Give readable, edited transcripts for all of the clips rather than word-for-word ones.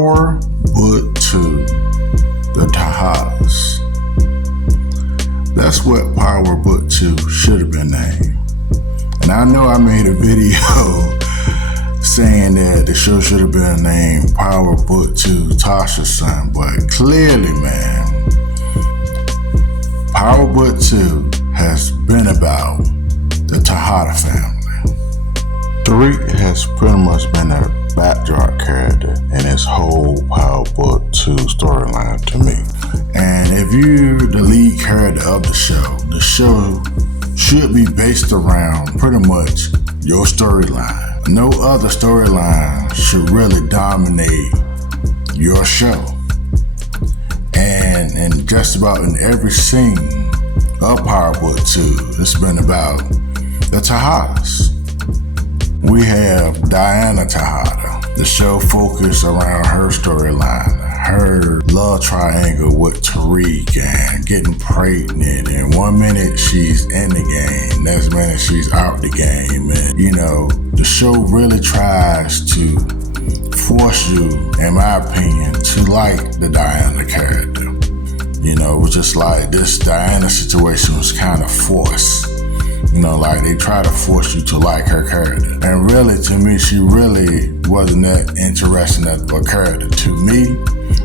Power Book 2, the Tejada'S. That's what Power Book 2 should have been named. And I know I made a video saying that the show should have been named Power Book 2, Tasha's Son, but clearly, man, Power Book 2 has been about the Tejada family. Tariq has pretty much been a backdrop character in his whole Power Book 2 storyline to me. And if you're the lead character of the show should be based around pretty much your storyline. No other storyline should really dominate your show. And just about in every scene of Power Book 2, it's been about the Tejada'S. We have Diana Tejada. The show focused around her storyline, her love triangle with Tariq and getting pregnant. And one minute she's in the game, next minute she's out the game. And the show really tries to force you, in my opinion, to like the Diana character. It was just like this Diana situation was kind of forced. Like they try to force you to like her character. And really, to me, she really wasn't that interesting of a character to me.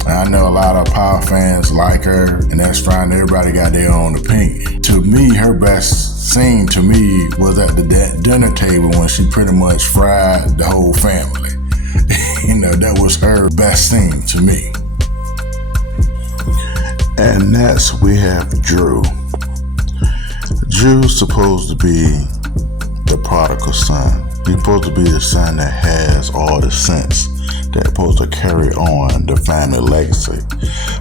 I know a lot of Power fans like her, and that's fine. Everybody got their own opinion. To me, her best scene to me was at the dinner table when she pretty much fried the whole family. That was her best scene to me. And next we have Drew. Drew's supposed to be the prodigal son. He's supposed to be the son that has all the sense that's supposed to carry on the family legacy.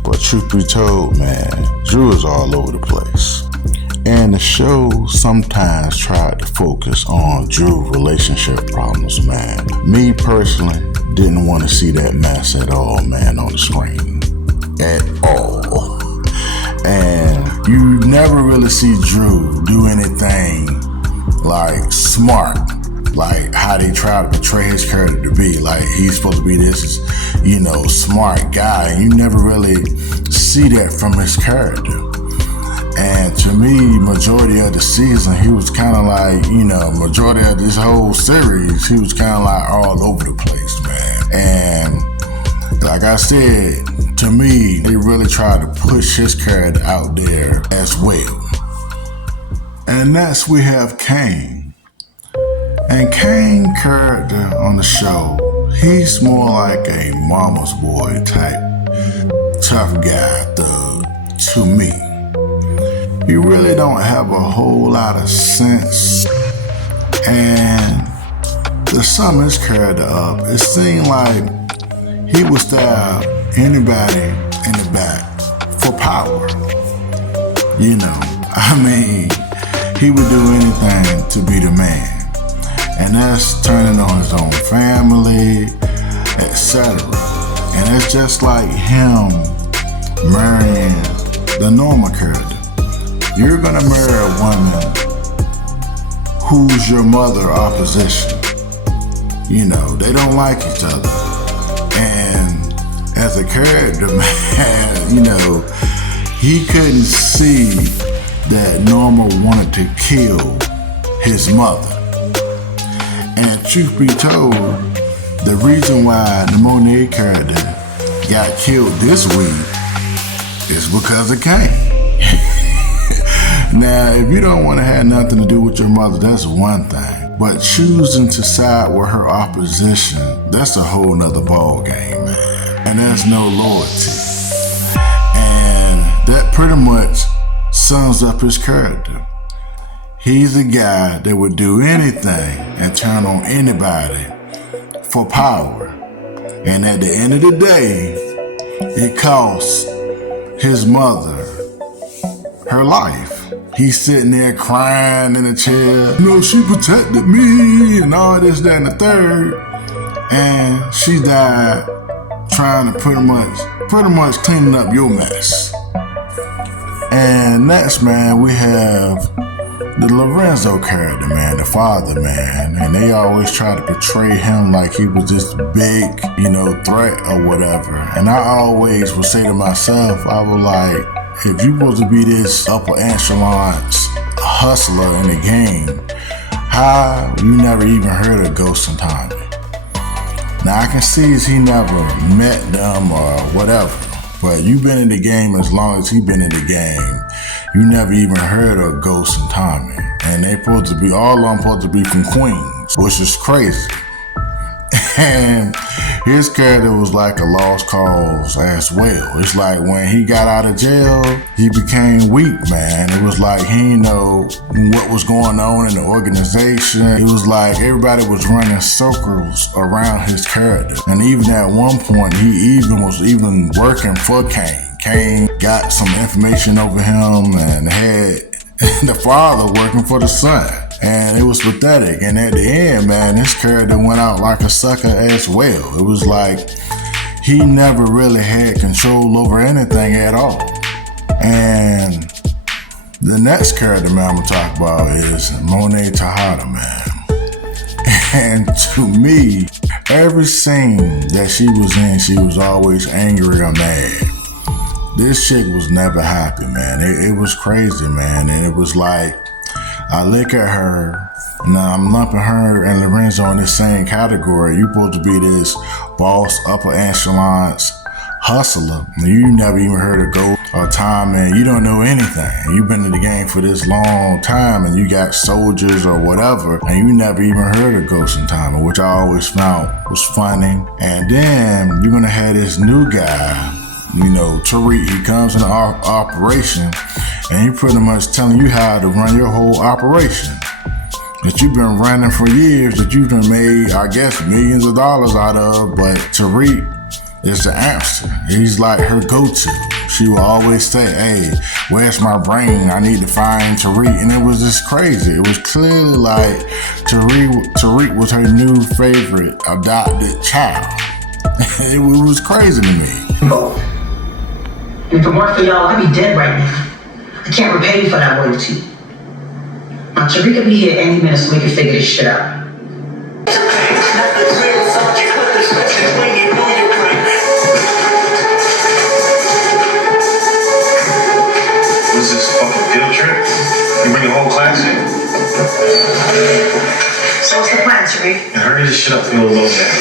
But truth be told, man, Drew is all over the place. And the show sometimes tried to focus on Drew's relationship problems, man. Me personally didn't want to see that mess at all, man, on the screen. At all. And you never really see Drew do anything like smart, like how they try to portray his character to be. Like he's supposed to be this, smart guy. And you never really see that from his character. And to me, majority of the season, he was kind of like, majority of this whole series, he was kind of like all over the place, man. And like I said, to me, they really tried to push his character out there as well. And next we have Kane. And Kane's character on the show, he's more like a mama's boy type, tough guy thug to me. He really don't have a whole lot of sense. And to sum his character up, it seemed like he would stab anybody in the back for power. He would do anything to be the man. And that's turning on his own family, etc. And it's just like him marrying the normal character. You're gonna marry a woman who's your mother opposition. They don't like each other. And as a character, man, he couldn't see that Norma wanted to kill his mother. And truth be told, the reason why the Monet character got killed this week is because of Kane. Now, if you don't want to have nothing to do with your mother, that's one thing. But choosing to side with her opposition, that's a whole nother ball game, man. And there's no loyalty. And that pretty much sums up his character. He's a guy that would do anything and turn on anybody for power. And at the end of the day, it costs his mother her life. He's sitting there crying in a chair. She protected me and all this, that, and the third. And she died trying to pretty much cleaning up your mess. And next, man, we have the Lorenzo character, man, the father, man, and they always try to portray him like he was this big, threat or whatever. And I always would say to myself, I was like, if you supposed to be this upper echelon hustler in the game, how you never even heard of Ghost and Tommy? Now I can see as he never met them or whatever, but you've been in the game as long as he been in the game. You never even heard of Ghost and Tommy. And they all of them supposed to be from Queens, which is crazy. And his character was like a lost cause as well. It's like when he got out of jail, he became weak, man. It was like he didn't know what was going on in the organization. It was like everybody was running circles around his character. And even at one point, he was working for Kane. Kane got some information over him and had the father working for the son. And it was pathetic. And at the end, man, this character went out like a sucker as well. It was like he never really had control over anything at all. And the next character, man, I'm gonna talk about is Monet Tejada, man. And to me, every scene that she was in, she was always angry or mad. This chick was never happy, man. It was crazy, man. And it was like, I look at her, and I'm lumping her and Lorenzo in the same category. You supposed to be this boss, upper echelon hustler. You never even heard of Ghost or Time, and you don't know anything. You've been in the game for this long time, and you got soldiers or whatever, and you never even heard of Ghost and Time, which I always found was funny. And then you're gonna have this new guy, Tariq. He comes in the operation, and he pretty much telling you how to run your whole operation that you've been running for years, that you've done made, I guess, millions of dollars out of. But Tariq is the answer. He's like her go-to. She will always say, hey, where's my brain? I need to find Tariq. And it was just crazy. It was clearly like Tariq was her new favorite adopted child. It was crazy to me. Both. And if it weren't for y'all, I'd be dead right now. I can't repay you for that loyalty. Now, Tariq will be here any minute so we can figure this shit out. What's this, fucking field trip? You bring the whole class in? So what's the plan, Tariq? Hurry this shit up and go low down.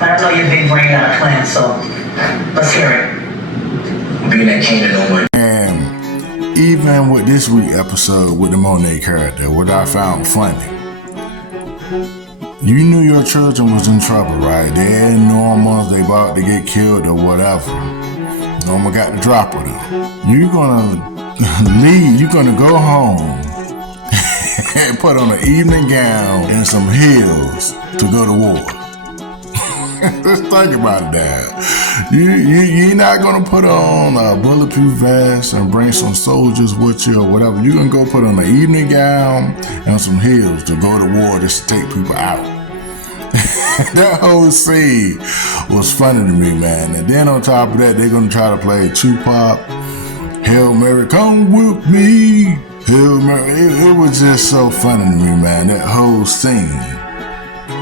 But I know your big brain got a plan, so let's hear it. Being that Canaan on my... And even with this week's episode with the Monet character, what I found funny, you knew your children was in trouble, right? They're normal, they about to get killed or whatever. Norma got the drop of them. You're gonna leave, you're gonna go home and put on an evening gown and some heels to go to war. Just think about that. You're not gonna put on a bulletproof vest and bring some soldiers with you or whatever. You're gonna go put on an evening gown and some heels to go to war just to take people out. That whole scene was funny to me, man. And then on top of that, they're gonna try to play Tupac, Hail Mary, come with me. Hail Mary. It was just so funny to me, man, that whole scene.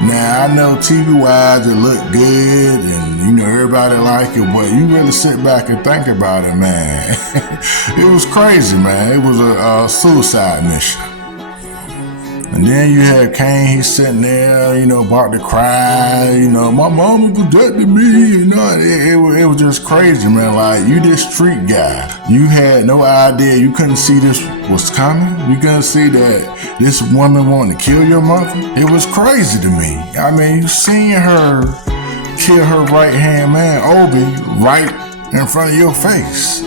Now, I know TV-wise it looked good and, everybody like it, but you really sit back and think about it, man. It was crazy, man. It was a suicide mission. And then you had Kane, he's sitting there, about to cry, my mama protected me, it was just crazy, man. Like, you this street guy. You had no idea, you couldn't see this was coming. You couldn't see that this woman wanted to kill your mother. It was crazy to me. I mean, you seen her kill her right-hand man, Obi, right in front of your face.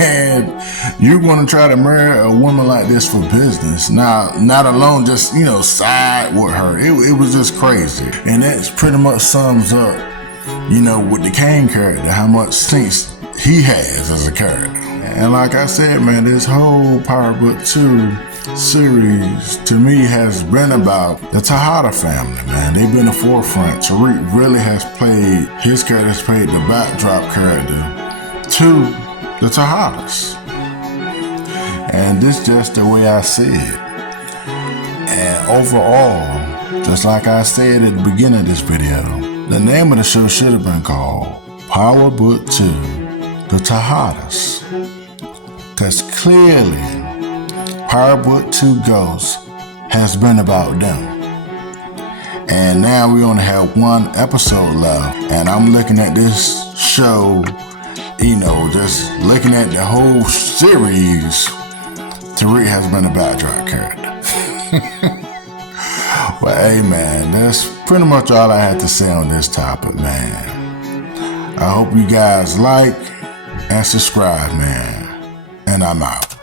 And you're going to try to marry a woman like this for business. Now, not alone just, side with her. It was just crazy. And that pretty much sums up, with the Kane character, how much sense he has as a character. And like I said, man, this whole Power Book 2 series, to me, has been about the Tejada family, man. They've been the forefront. Tariq really has played, his character has played the backdrop character to the Tejada'S. And this just the way I see it. And overall, just like I said at the beginning of this video, the name of the show should have been called Power Book 2, The Tejada'S. Because clearly, Power Book 2 Ghosts has been about them. And now we only have one episode left. And I'm looking at this show, just looking at the whole series, Tariq has been a backdrop character. Well, hey man, that's pretty much all I had to say on this topic, man. I hope you guys like and subscribe, man. And I'm out.